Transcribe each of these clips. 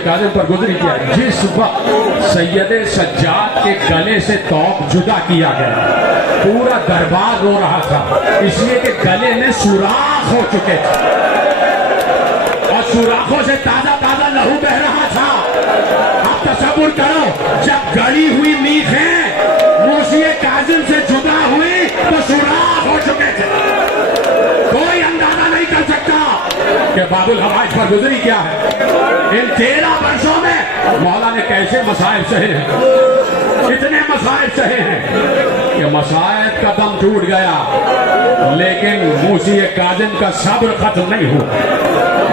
काज़िम पर गुजरी किया। जिस वक्त सैयदे सज्जाद के गले से तौक जुदा किया गया, पूरा दरबार रो रहा था, इसलिए कि गले में सुराख हो चुके थे और सुराखों से ताजा ताजा लहू बह रहा था। आप तसव्वुर करो, जब गली हुई मीखें मूसिए काज़िम से जुदा हुई तो सुराख हो चुके थे। कोई अंदाजा नहीं कर सकता कि बाबुल हवाइज पर गुजरी क्या है। इन 13 वर्षों में मौला ने कैसे मसाइब सहे हैं, इतने मसाइब सहे हैं कि मसाइब का दम टूट गया, लेकिन मूसिए काज़िम का सब्र खत्म नहीं हुआ।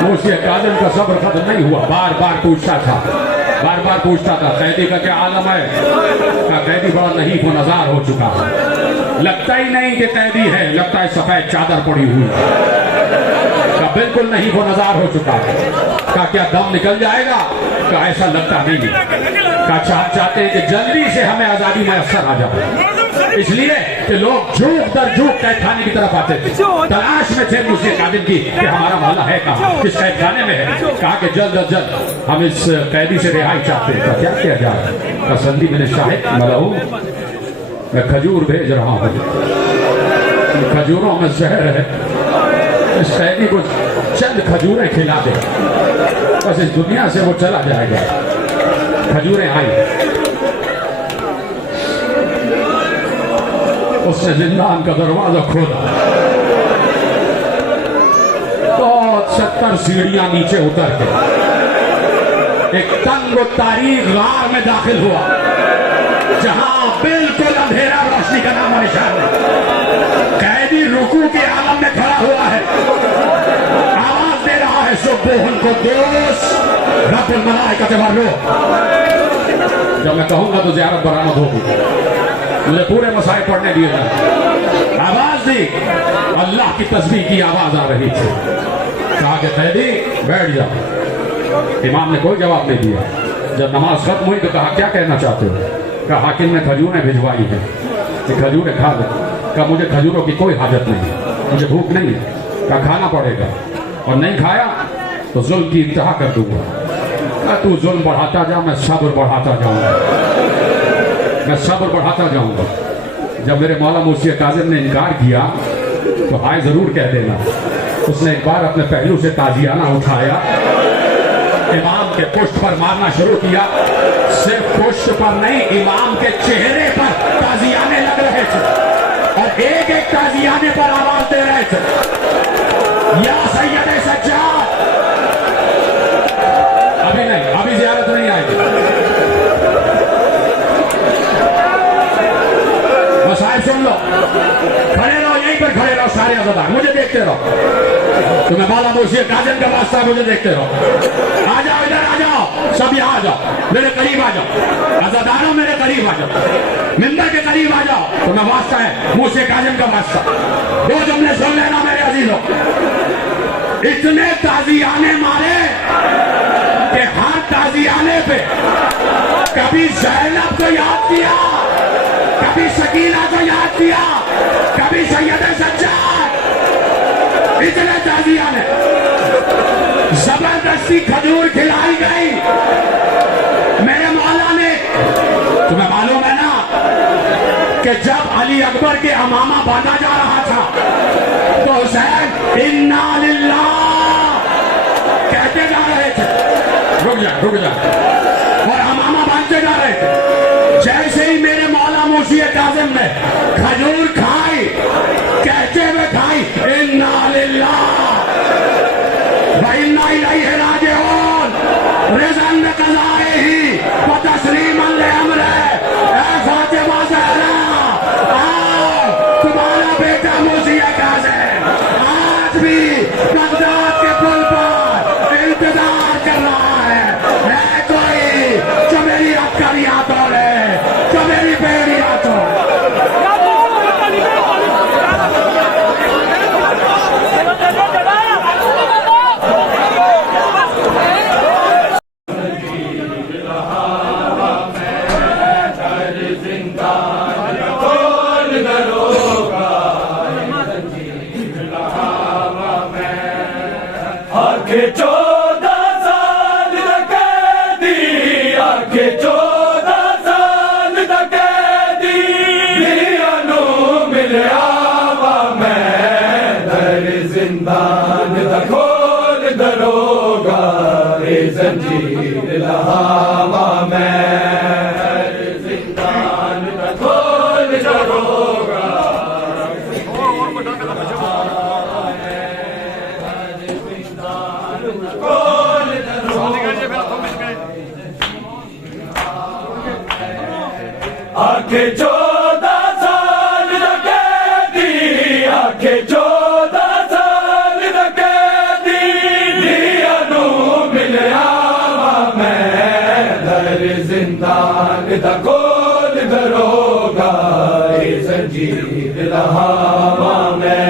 मूसिए काज़िम का सब्र खत्म नहीं हुआ। बार बार पूछता था, कैदी का क्या आलम है? कैदी बड़ा नहीफ व नज़ार हो चुका है, लगता ही नहीं कि कैदी है, लगता है सफेद चादर पड़ी हुई है। बिल्कुल नहीं वो नज़ार हो चुका है। का क्या दम निकल जाएगा? का ऐसा लगता नहीं है। का चाहते हैं कि जल्दी से हमें आज़ादी मैसर आ जाए, इसलिए कि लोग झूठ दर झूठ कैदखाने की तरफ आते थे, तलाश में थे मूसिए काज़िम की कि हमारा मौला है कहाँ, किस कैदखाने में है। कहा कि जल्द अज जल्द हम इस कैदी से रिहाई चाहते हैं। तो क्या किया जाए? तसल्ली मैंने शाहिद मलाऊ, मैं खजूर भेज रहा हूँ, खजूरों में जहर है, इस कैदी को चंद खजूरें खिला दे, बस इस दुनिया से वो चला जाएगा। खजूरें आई, उसने जिंदान का दरवाजा खोला, बहुत 70 सीढ़ियां नीचे उतर के एक तंग और तारीख गार में दाखिल हुआ, जहां बिल्कुल अंधेरा, रोशनी का नाम निशान है। कैदी रुकू के आलम में खड़ा हुआ है, आवाज दे रहा है सुब्बुहुल कुद्दूस रब्बुल मलाइकति वर्रूह। जब मैं कहूंगा तो ज़ियारत बरामद होगी। मुझे पूरे मसाइब पढ़ने दिए जाए। आवाज दी, अल्लाह की तस्बीह की आवाज आ रही थी। कहा कि कैदी बैठ जाओ। इमाम ने कोई जवाब नहीं दिया। जब नमाज खत्म हुई तो कहा क्या कहना चाहते हो? कहा हाकिम ने खजूरें भिजवाई हैं कि खजूरें खा ले। कहा मुझे खजूरों की कोई हाजत नहीं है, मुझे भूख नहीं है। कहा खाना पड़ेगा, और नहीं खाया तो जुल्म की इंतहा कर दूंगा। कहा तू जुल्म बढ़ाता जा, मैं सब्र बढ़ाता जाऊंगा, मैं सब्र बढ़ाता जाऊंगा। जब मेरे मौला मूसिए काज़िम ने इनकार किया तो हाय जरूर कह देना। उसने एक बार अपने पहलू से ताजियाना उठाया, इमाम के पुष्ट पर मारना शुरू किया। सिर्फ पुष्ट पर नहीं, इमाम के चेहरे पर ताजियाने लग रहे थे और एक एक ताजियाने पर आवाज दे रहे थे, या सैयदे सज्जाद। अभी नहीं, अभी ज़ियारत नहीं आएगी। मसाइब सुन लो, खड़े रहो, यहीं पर खड़े रहो सारे अज़ादार, मुझे देखते रहो। तुम्हें मौला मूसिए काज़िम का वास्ता, मुझे देखते रहो। आ जाओ, इधर आ जाओ, सब यहाँ आ जाओ, मेरे करीब आ जाओ, अज़ादारों मेरे करीब आ जाओ, मिंबर के करीब आ जाओ। तुम्हें वास्ता है मूसिए काज़िम का वास्ता। 2 जुमले सुन लेना मेरे अजीजों। इतने ताजियाने मारे कि हर ताजियाने पे कभी ज़ैनब को याद किया, कभी सकीना को याद किया, कभी सैयदे सज्जाद। इतने ताजियाने, जबरदस्ती खजूर खिलाई गई मेरे मौला ने। तुम्हें मालूम है ना कि जब अली अकबर के अमामा बांधा जा रहा था तो हुसैन इन्ना लिल्लाह कहते जा रहे थे, रुक जा, और अमामा बांधते जा रहे थे। जैसे ही मेरे मौला मूसिए काज़िम ने खजूर खाई, कहते हुए खाई इन्ना लिल्लाह व इन्ना इलैहि राजिऊन, रिज़न बिक़ज़ाइही व तस्लीमन लिअम्रिही। ऐ फातिमा ज़हरा, आओ, तुम्हारा बेटा मूसिए काज़िम आज भी बगदाद के पुल पर इंतजार कर रहा है कोई जो मेरी अक्करियाँ तोड़े, जो मेरी बेड़ियाँ तोड़े। जिंदान खोल दरोगा आगे 14 साल दा कैदी आगे 14 साल दा कैदी दिया नू मिलिया वा मैं दर जिंदान दा खोल दरोगा ए जंजीर लहावा मैं दर जिंदान दा खोल दरोगा आगे 14 साल दा कैदी आगे 14 साल दा कैदी दिया नू मिलिया वा मैं दर जिंदान दा खोल दरोगा ए जंजीर लहावा मैं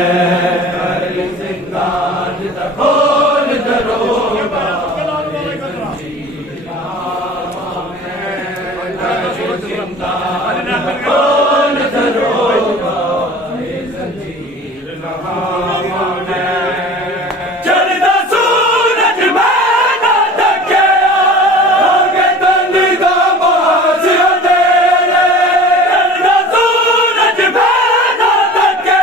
दर जिंदान दा खोल दरोगा खोल दरोगा चढ़दा सूरज मैं ना थकिया आगे तंग दा बाज अंधेरे चढ़दा सूरज मैं ना थकिया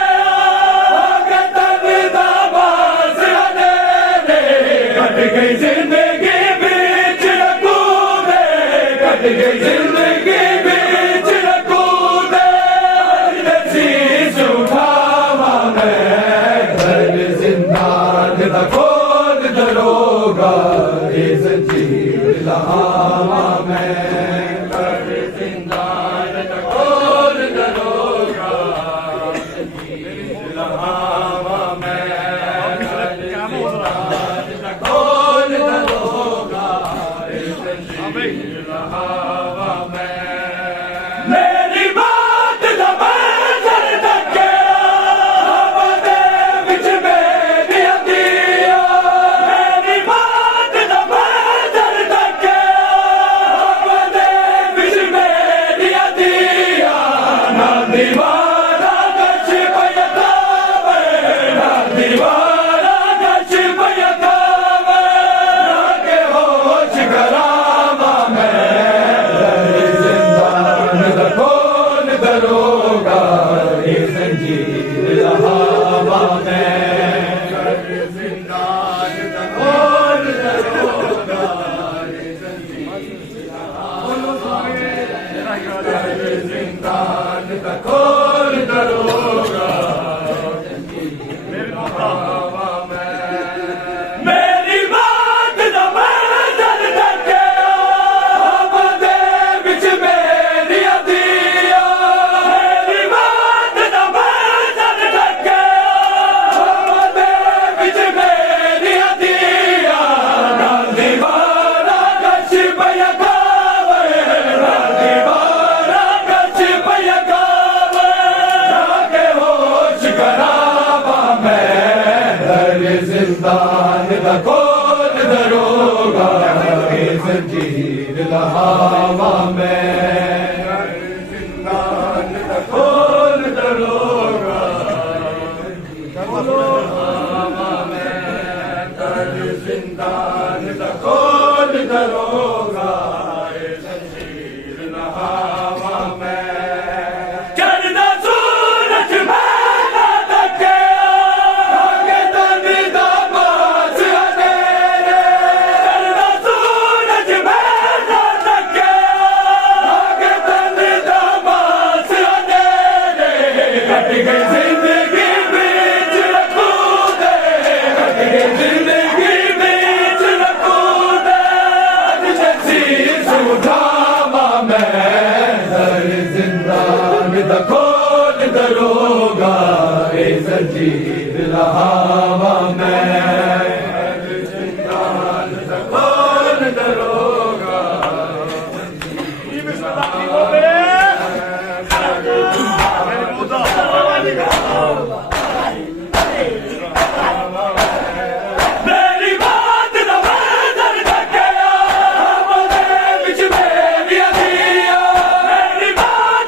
आगे तंग दा बाज अंधेरे कट गई जिंदगी बीच रकूदे कट गई जिंदगी खोल दरोगा ए जंजीर लहावा मैं दर जिंदान दा खोल दरोगा जंजीर लहावा मैं दर जिंदान दा खोल दरोगा ए जंजीर लहावा मैं मेरी बात दा मंजर तकिया आवाज़े विच मेरी अखियां मेरी बात दा मंजर तकिया आवाज़े विच मेरी अखियां ना दीवाना गश पया कावे ना दीवाना गश पया कावे ना के होश करावा मैं दर जिंदान दा खोल दरोगा ए जंजीर लहावा मैं दर जिंदान दा खोल दरोगा ए जंजीर लहावा मैं दर जिंदान दा खोल दरोगा लहावा मैं मेरी बात दा मंजर तकिया आवाज़े विच मेरी अखियां मेरी बात दा मंजर तकिया आवाज़े विच मेरी अखियां ना दीवाना गश पया कावे ना दीवाना गश पया कावे ना के होश करावा मैं दर जिंदान दा खोल दरोगा ए जंजीर लहावा मैं दर जिंदान दा खोल दरोगा लहावा मैं दर जिंदान दा खोल दरोगा ए जंजीर लहावा मैं चढ़दा सूरज मैं ना थकिया आगे तंग दा बाज अंधेरे चढ़दा सूरज मैं ना थकिया आगे तंग दा बाज अंधेरे कट गई जिंदगी बीच रकूदे कट गई जिंदगी बीच रकूदे अज नसीब उठावा मैं दर जिंदान दा खोल दरोगा ए जंजीर लहावा मैं दर जिंदान दा खोल दरोगा मेरी बात दा मंजर तकिया आवाज़े विच मेरी अखियां मेरी बात